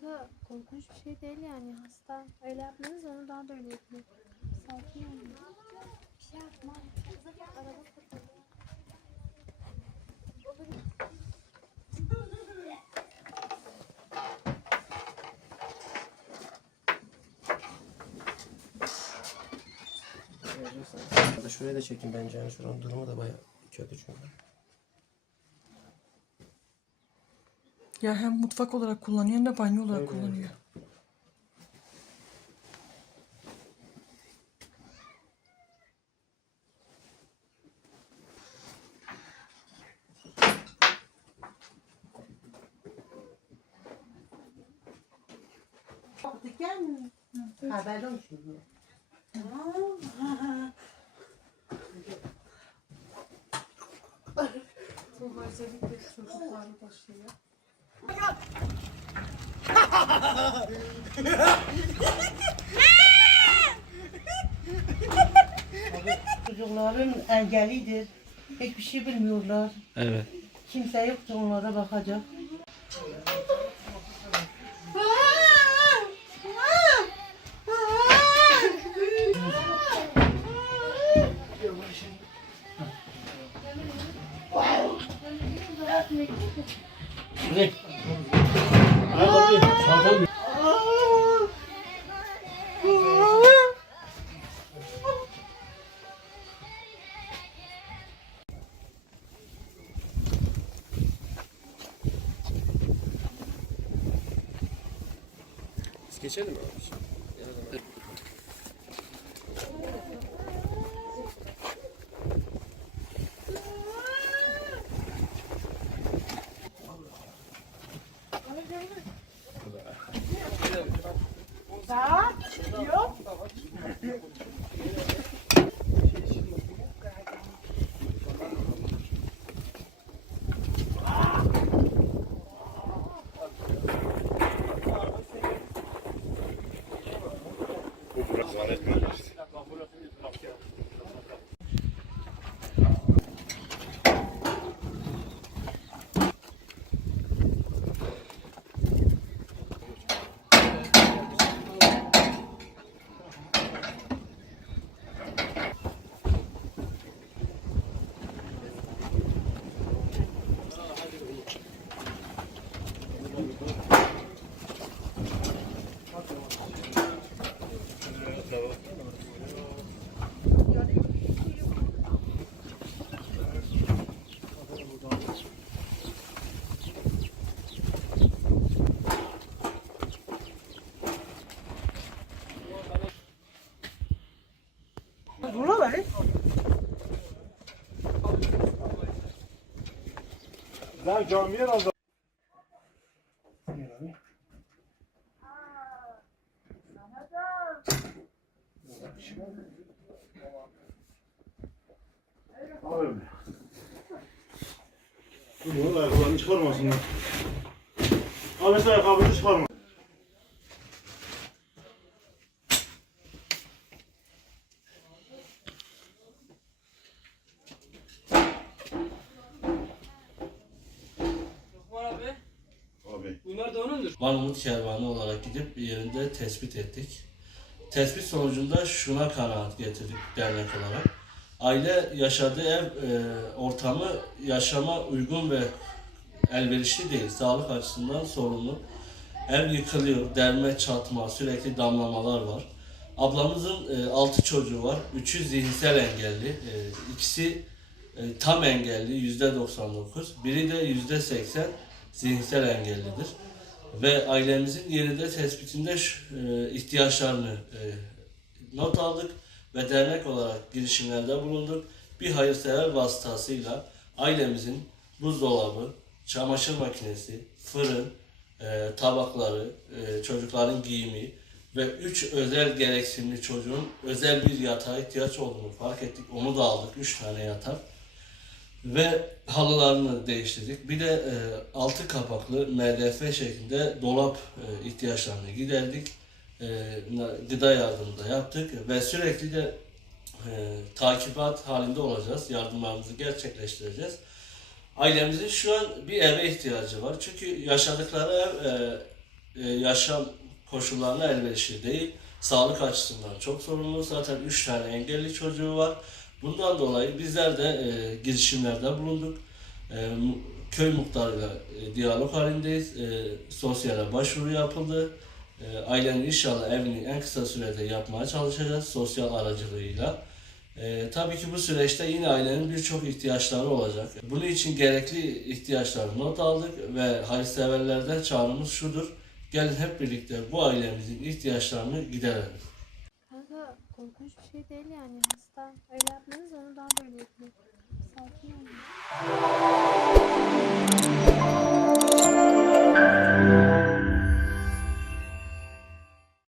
Kanka korkunç bir şey değil yani hasta. Öyle yapmanız onu daha da öyle yapıyor. Sakin olun. Bir şey yapma. Araba kapalı. Şuraya da çekin bence. Yani şuranın durumu da bayağı kötü çünkü. Ya hem mutfak olarak kullanıyor hem de banyo olarak kullanıyor. Haberde olsun. Bu özellikle çocuklarla başlıyor. Çocukların engelidir. Hiçbir şey bilmiyorlar. Evet. Kimse yoktu onlara bakacak. Ne? Abi, çantam. Biz geçelim mi abi? Lan camiye razı. Abi. Bunu ayakkabılarını çıkarmasınlar. Abi ayakkabını çıkarma. Van Umut Kervanı olarak gidip yerinde tespit ettik. Tespit sonucunda şuna kanaat getirdik dernek olarak. Aile yaşadığı ev ortamı yaşama uygun ve elverişli değil. Sağlık açısından sorunlu. Ev yıkılıyor, derme çatma, sürekli damlamalar var. Ablamızın 6 çocuğu var. 3'ü zihinsel engelli. İkisi tam engelli %99. Biri de %80 zihinsel engellidir. Ve ailemizin yerinde tespitinde ihtiyaçlarını not aldık ve dernek olarak girişimlerde bulunduk. Bir hayırsever vasıtasıyla ailemizin buzdolabı, çamaşır makinesi, fırın, tabakları, çocukların giyimi ve 3 özel gereksinimli çocuğun özel bir yatağa ihtiyaç olduğunu fark ettik. Onu da aldık, 3 tane yatak. Ve halılarını değiştirdik. Bir de 6 kapaklı MDF şeklinde dolap ihtiyaçlarını giderdik. Gıda yardımı da yaptık ve sürekli de takibat halinde olacağız. Yardımlarımızı gerçekleştireceğiz. Ailemizin şu an bir eve ihtiyacı var. Çünkü yaşadıkları ev yaşam koşullarına elverişli değil. Sağlık açısından çok sorunlu. Zaten 3 tane engelli çocuğu var. Bundan dolayı bizler de girişimlerde bulunduk. Köy muhtarıyla diyalog halindeyiz. Sosyale başvuru yapıldı. Ailenin inşallah evini en kısa sürede yapmaya çalışacağız sosyal aracılığıyla. Tabii ki bu süreçte yine ailenin birçok ihtiyaçları olacak. Bunun için gerekli ihtiyaçları not aldık ve hayırseverlerden çağrımız şudur. Gelin hep birlikte bu ailemizin ihtiyaçlarını giderelim. Kanka korkunç bir şey değil yani hasta. Öyle yapmanız onu daha böyle yapıyor. Sakin olun.